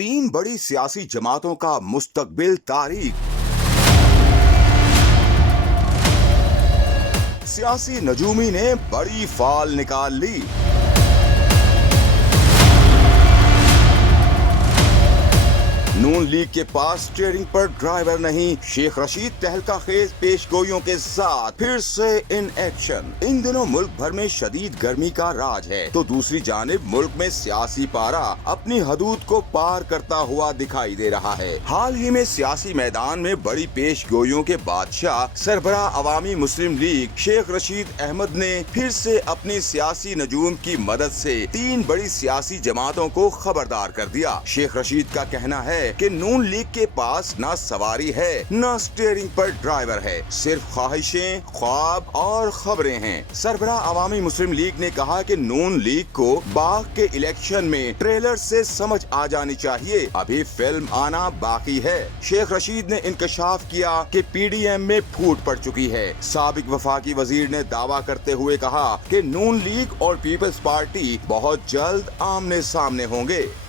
तीन बड़ी सियासी जमातों का मुस्तकबिल तारीख। सियासी नजूमी ने बड़ी फाल निकाल ली। नून लीग के पास स्टीयरिंग पर ड्राइवर नहीं, शेख रशीद तहलका खेज पेशगोइयों के साथ फिर से इन एक्शन। इन दिनों मुल्क भर में शदीद गर्मी का राज है, तो दूसरी जानिब मुल्क में सियासी पारा अपनी हदूद को पार करता हुआ दिखाई दे रहा है। हाल ही में सियासी मैदान में बड़ी पेशगोइयों के बादशाह सरबराह अवामी मुस्लिम लीग शेख रशीद अहमद ने फिर से अपनी सियासी नजूम की मदद से तीन बड़ी सियासी जमातों को खबरदार कर दिया। शेख रशीद का कहना है कि नून लीग के पास न सवारी है न स्टीयरिंग पर ड्राइवर है, सिर्फ ख्वाहिशें, ख्वाब और खबरें हैं। सरबराह अवामी मुस्लिम लीग ने कहा कि नून लीग को बाग के इलेक्शन में ट्रेलर से समझ आ जानी चाहिए, अभी फिल्म आना बाकी है। शेख रशीद ने इंकशाफ किया कि पीडीएम में फूट पड़ चुकी है। साबिक वफाकी वजीर ने दावा करते हुए कहा कि नून लीग और पीपल्स पार्टी बहुत जल्द आमने सामने होंगे।